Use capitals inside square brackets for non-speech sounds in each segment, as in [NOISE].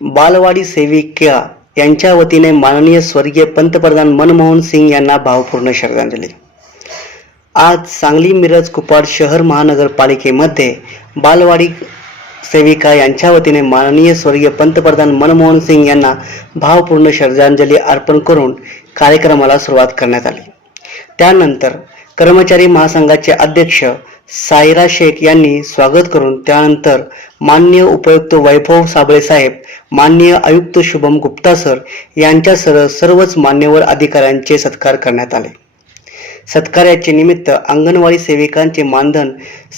बालवाडी सेविका यांच्या वतीने माननीय स्वर्गीय पंतप्रधान मनमोहन सिंग यांना भावपूर्ण श्रद्धांजली. आज सांगली मिरज कुपाड शहर महानगरपालिकेमध्ये बालवाडी सेविका यांच्या वतीने माननीय स्वर्गीय पंतप्रधान मनमोहन सिंग यांना भावपूर्ण श्रद्धांजली अर्पण करून कार्यक्रमाला सुरुवात करण्यात आली. त्यानंतर कर्मचारी महासंघाचे अध्यक्ष सायरा शेख यांनी स्वागत करून त्यानंतर मान्य उपायुक्त वैभव साबळे साहेब मान्य आयुक्त शुभम गुप्ता सर यांच्यासह सर्वच मान्यवर अधिकाऱ्यांचे सत्कार करण्यात आले. सत्कार्याचे निमित्त अंगणवाडी सेविकांचे मानधन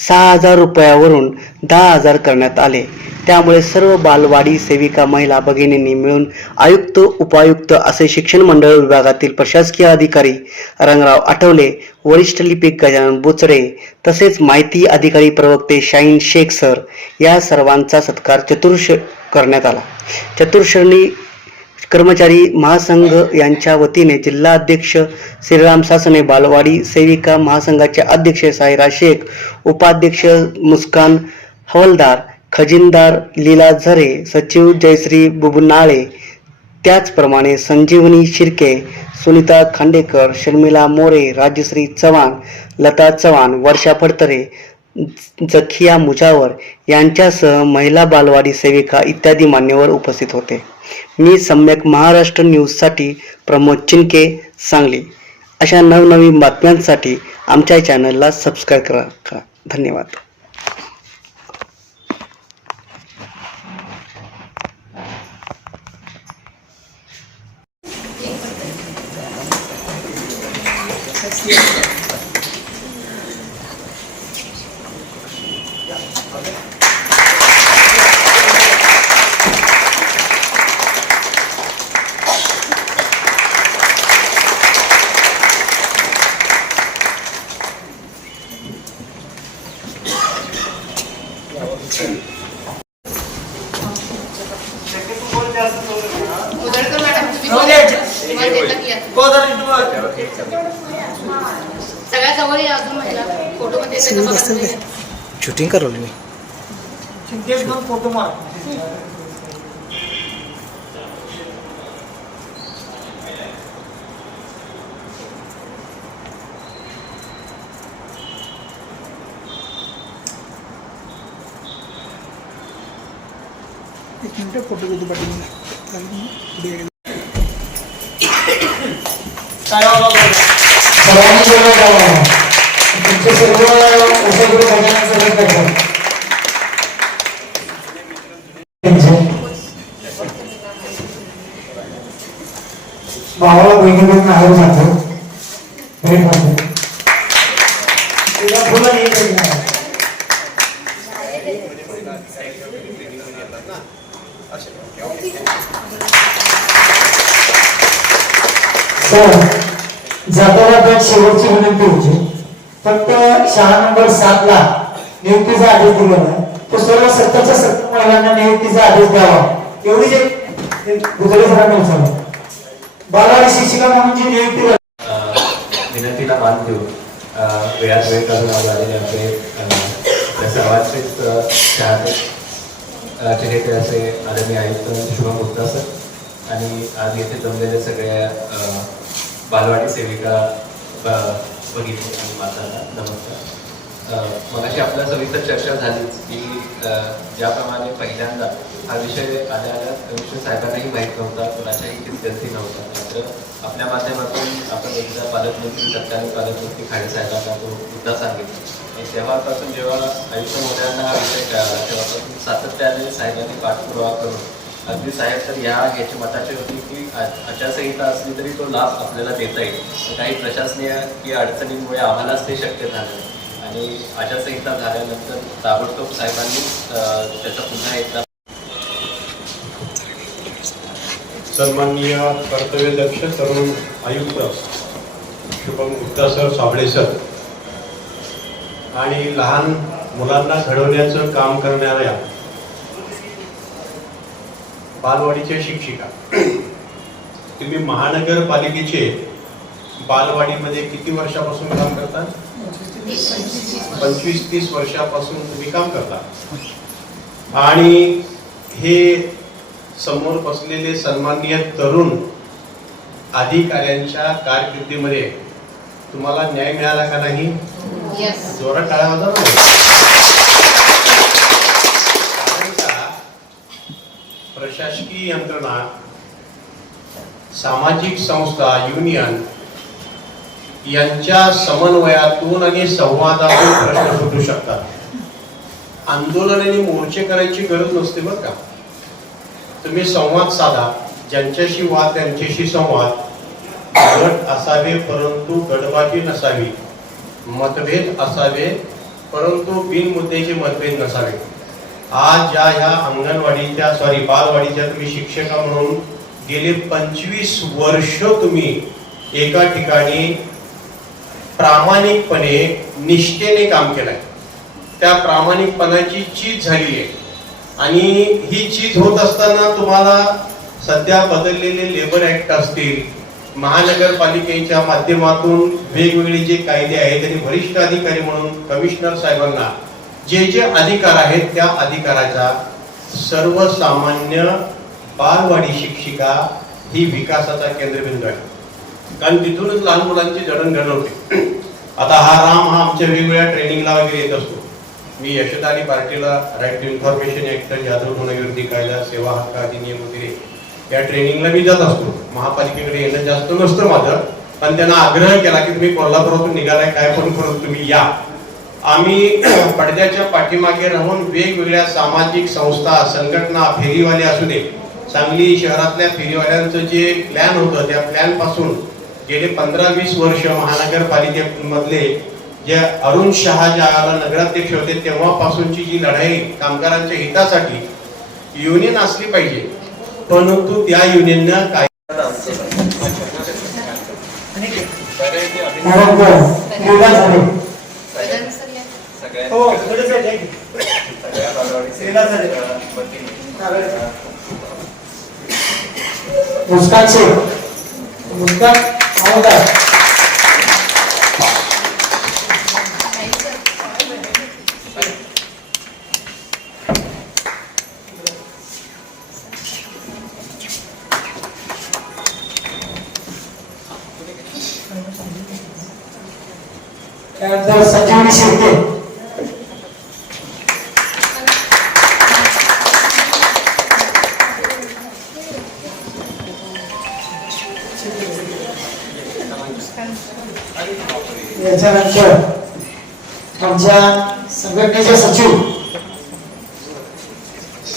सहा हजार रुपयावरून दहा हजार करण्यात आले. त्यामुळे सर्व बालवाडी सेविका महिला भगिनींनी मिळून आयुक्त उपायुक्त असे शिक्षण मंडळ विभागातील प्रशासकीय अधिकारी रंगराव आठवले वरिष्ठ लिपिक गजानन बुचरे तसेच माहिती अधिकारी प्रवक्ते शाहीन शेख सर या सर्वांचा सत्कार चतुर्श करण्यात आला. चतुर्श्रेणी कर्मचारी महासंघ यांच्या वतीने जिल्हा अध्यक्ष श्रीराम सासने बालवाडी सेविका महासंघाचे अध्यक्ष सायरा शेख उपाध्यक्ष मुस्कान हवलदार खजिनदार लीला झरे सचिव जयश्री बुबनाळे त्याचप्रमाणे संजीवनी शिर्के सुनीता खांडेकर शर्मिला मोरे राजश्री चव्हाण लता चव्हाण वर्षा फडतरे जखिया मुजावर यांच्यासह महिला बालवाडी सेविका इत्यादी मान्यवर उपस्थित होते मी सम्यक महाराष्ट्र न्यूजसाठी प्रमोद चिनके सांगली अशा नवनवीन बातम्यांसाठी आमच्या चॅनलला सबस्क्राईब करा करा. धन्यवाद Yeah मॅडम तुम्ही वर येता की या? सगळ्या जवळ या अजून महिला फोटो मध्ये येते का बघा तुम्ही? शूटिंग करवली मी. एक मिनिट फोटो घेतो पाठीमागे सर्वांनी बोललं जावं तुमचे सर्व उपग्रह बघण्याचं करतात भावाला बहिणीकडून नाव जातो भेट म्हणतो तिला फुलं नाही तरी तर जाताना पण शेवटची विनंती होती. फक्त शाळा नंबर सात ला नियुक्तीचा आदेश दिलेला आहे तो सर्व सत्तरच्या सत्तर महिलांना नियुक्तीचा आदेश द्यावा. एवढी जे गुजरे सरांनी विचारलं बालवाडी शिक्षिका म्हणून जी नियुक्ती विनंतीला मान देऊन वेळात वेळ काढून आलेले आपले सर्वांचेच अ, चाहते असे आदरणीय आयुक्त शुभम गुप्ता सर आणि आज येथे जमलेले सगळ्या बालवाडी सेविका भगिनी आणि मातांना नमस्कार. मग अशी आपल्या सविस्तर चर्चा झालीच की ज्याप्रमाणे पहिल्यांदा हा विषय आल्या आल्या कमिशनर साहेबांनाही माहीत नव्हता कोणाच्याही चिंतनही नव्हता. मात्र आपल्या माध्यमातून आपण एकदा पालकमंत्री तत्कालीन पालकमंत्री खाडे साहेबांना तो मुद्दा सांगितला. आणि तेव्हापासून जेव्हा आयुष्य मोदयांना हा विषय कळाला तेव्हापासून सातत्याने साहेबांनी पाठपुरावा करून अगदी साहेब तर या याची मताची होती की आचारसंहिता असली तरी तो लाभ आपल्याला देता येईल. काही प्रशासनीय की अडचणींमुळे आम्हालाच ते शक्य झालं. आणि आचारसंहिता झाल्यानंतर ताबडतोब साहेबांनी त्याचा पुन्हा एकदा सन्माननीय कर्तव्यदक्ष तरुण आयुक्त शुभम गुप्ता सर साबळे सर आणि लहान मुलांना घडवण्याचं काम करणाऱ्या बालवाडीच्या शिक्षिका. तुम्ही महानगरपालिकेचे बालवाडीमध्ये किती वर्षापासून काम करता? पंचवीस तीस वर्षापासून तुम्ही काम करता. आणि हे समोर बसलेले सन्माननीय तरुण अधिकाऱ्यांच्या कारकिर्दीमध्ये तुम्हाला न्याय मिळाला का नाही? जोरात टाळ्या वाजवा ना. कारण का, प्रशासकीय यंत्रणा सामाजिक संस्था युनियन यांच्या समन्वयातून आणि संवादातून प्रश्न सुटू शकतात. आंदोलन आणि मोर्चे करायची गरज नसते बरं का? तुम्ही संवाद साधा ज्यांच्याशी वाद त्यांच्याशी संवाद. गट असावे परंतु गटबाजी नसावी. मतभेद असावे परंतु बिनमुद्देचे मतभेद नसावे. आज ज्या ह्या अंगणवाडीच्या सॉरी बालवाडीच्या तुम्ही शिक्षका म्हणून गेले पंचवीस वर्ष तुम्ही एका ठिकाणी प्रामाणिकपणे निष्ठेने काम केलंय. त्या प्रामाणिकपणाची चीज झाली आहे. आणि ही चीज होत असताना तुम्हाला सध्या बदललेले लेबर ऍक्ट असतील महानगरपालिकेच्या माध्यमातून वेगवेगळे जे कायदे आहेत त्यांनी वरिष्ठ अधिकारी म्हणून कमिशनर साहेबांना जे जे अधिकार आहेत त्या अधिकाराचा सर्वसामान्य बालवाडी शिक्षिका ही विकासाचा केंद्रबिंदू आहे. कारण तिथूनच लहान मुलांची जडणघडण होते. [CLEARS THROAT] आता हा राम हा आमच्या वेगवेगळ्या ट्रेनिंगला वगैरे येत असतो. मी यशदानी पार्टीला right to information act Jadhav गुन्हेविरोधी कायदा सेवा हक्क अधिनियम वगैरे या ट्रेनिंगला मी जात असतो. महापालिकेकडे येणं जास्त नसतं माझं. पण त्यांना आग्रह केला की तुम्ही कोल्हापुरातून निघालाय काय पण करून तुम्ही या. आम्ही [CLEARS THROAT] पडद्याच्या पाठीमागे राहून वेगवेगळ्या सामाजिक संस्था संघटना फेरीवाले असू दे सांगली शहरातल्या फेरीवाल्यांचं जे प्लॅन होतं त्या प्लॅनपासून गेले पंधरा वीस वर्ष महानगरपालिकेमधले जे अरुण शहा ज्या वेळेला नगराध्यक्ष होते तेव्हापासूनची जी लढाई कामगारांच्या हितासाठी युनियन असली पाहिजे परंतु त्या युनियननं काय झाले. हो थोडं आहे. झाले. मुस्कान शेख मुस्कान आमदार याच्यानंतर आमच्या संघटनेचे सचिव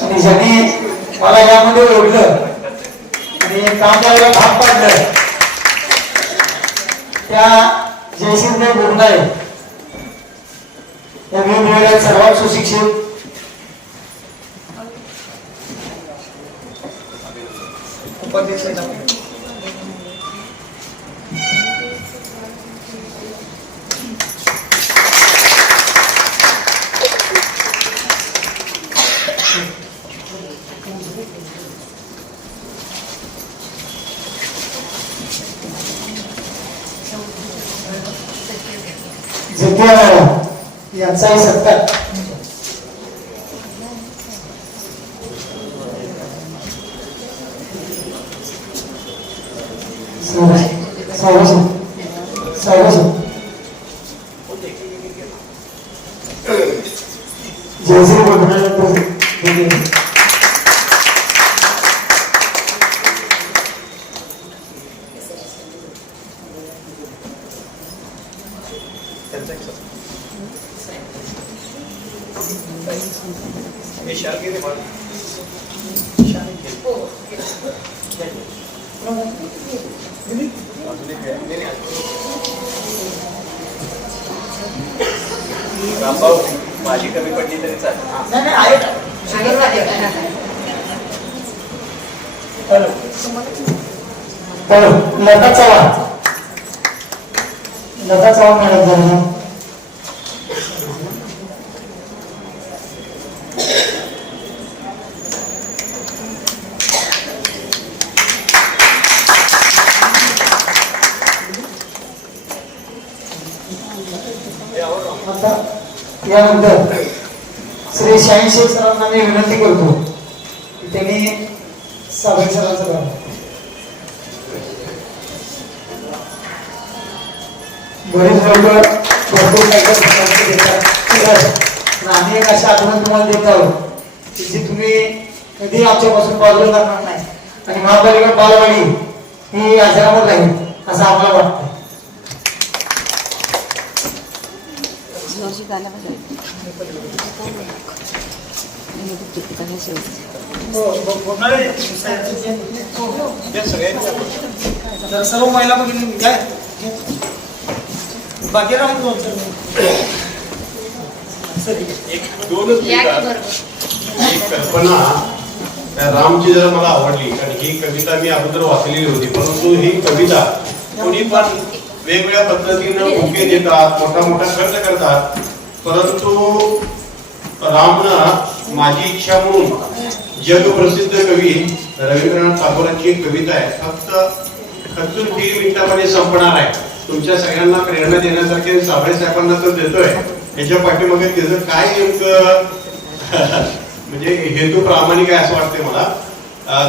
आणि ज्यांनी मला यामध्ये ओढलं आणि काम करायला भाग पाडलं त्या जयसिंग बोरनाळे या वेगवेगळ्या सर्वात सुशिक्षित जतिया याचाही यांचाही सत्कार माझी कमी पडली तरी चालेल. नाही नाही आहे. आहे, आहे. तर लता चव्हाण. लता चव्हाण मॅडम जरा आता यानंतर श्री शाहीन शेख सरांना मी विनंती करतो की त्यांनी साबळे सरांचं बरेच लोक भरपूर देतात. आम्ही एक अशा आठवण तुम्हाला देत आहोत की जी तुम्ही कधी आमच्यापासून बाजूला जाणार नाही. आणि महापालिका बालवाडी ही आजारावर राहील असं आम्हाला वाटतं तर सर्व महिला काय? बाकी एक दोनच एक कल्पना रामची जरा मला आवडली कारण ही कविता मी अगोदर वाचलेली होती परंतु ही कविता कोणी पण वेगवेगळ्या पद्धतीनं भुके देतात मोठा मोठा खर्च करतात परंतु रामनं माझी इच्छा म्हणून जगप्रसिद्ध कवी रवींद्रनाथ टागोरांची एक कविता आहे. फक्त खचून दीड मिनिटामध्ये संपणार आहे. तुमच्या सगळ्यांना प्रेरणा देण्यासारखे साबळे साहेबांना तर देतोय. याच्या पाठीमागे त्याचं काय नेमकं [LAUGHS] म्हणजे हेतू प्रामाणिक आहे असं वाटते मला.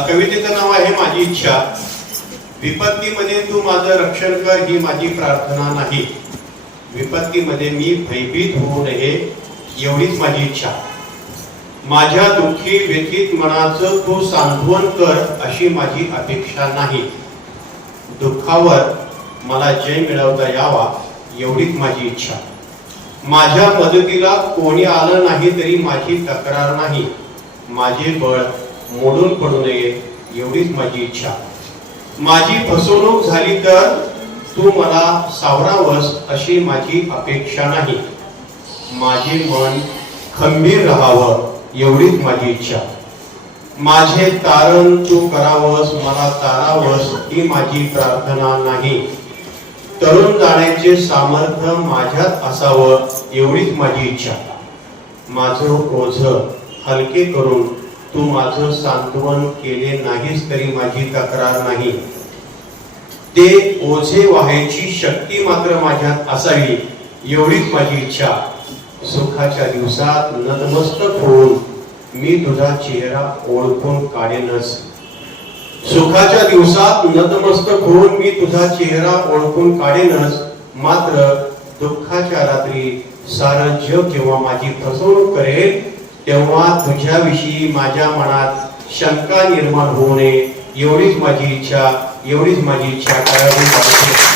कवितेचं नाव आहे माझी इच्छा. विपत्तीमध्ये तू माझं रक्षण कर ही माझी प्रार्थना नाही. विपत्तीमध्ये मी भयभीत होऊ नये एवढीच माझी इच्छा. माझ्या दुःखी व्यथित मनाचं तू सांत्वन कर अशी माझी अपेक्षा नाही. दुःखावर मला जय मिळवता यावा एवढीच माझी इच्छा. माझ्या मदतीला कोणी आलं नाही तरी माझी तक्रार नाही. माझे बळ मोडून पडू नये एवढीच माझी इच्छा. माझी फसवणूक झाली तर तू मला सावरावस अशी माझी अपेक्षा नाही. माझे मन खंबीर राहावं एवढीच माझी इच्छा. माझे तारण तू करावस मला तारावस ही माझी प्रार्थना नाही. तरुण जाण्याचे सामर्थ्य माझ्यात असावं एवढीच माझी इच्छा. माझं ओझ हलके करून तू माझं सांत्वन केले नाहीस तरी माझी तक्रार नाही. ते ओझे व्हायची शक्ती मात्र माझ्यात असावी एवढीच माझी इच्छा. सुखाच्या दिवसात नतमस्तक होऊन मी तुझा चेहरा ओळखून काढेनच. सुखाच्या दिवसात नतमस्तक होऊन मी तुझा चेहरा ओळखून काढेनच. मात्र दुःखाच्या रात्री सारं जग जेव्हा माझी फसवणूक करेल तेव्हा तुझ्याविषयी माझ्या मनात शंका निर्माण होऊ नये एवढीच माझी इच्छा. एवढीच माझी इच्छा करावी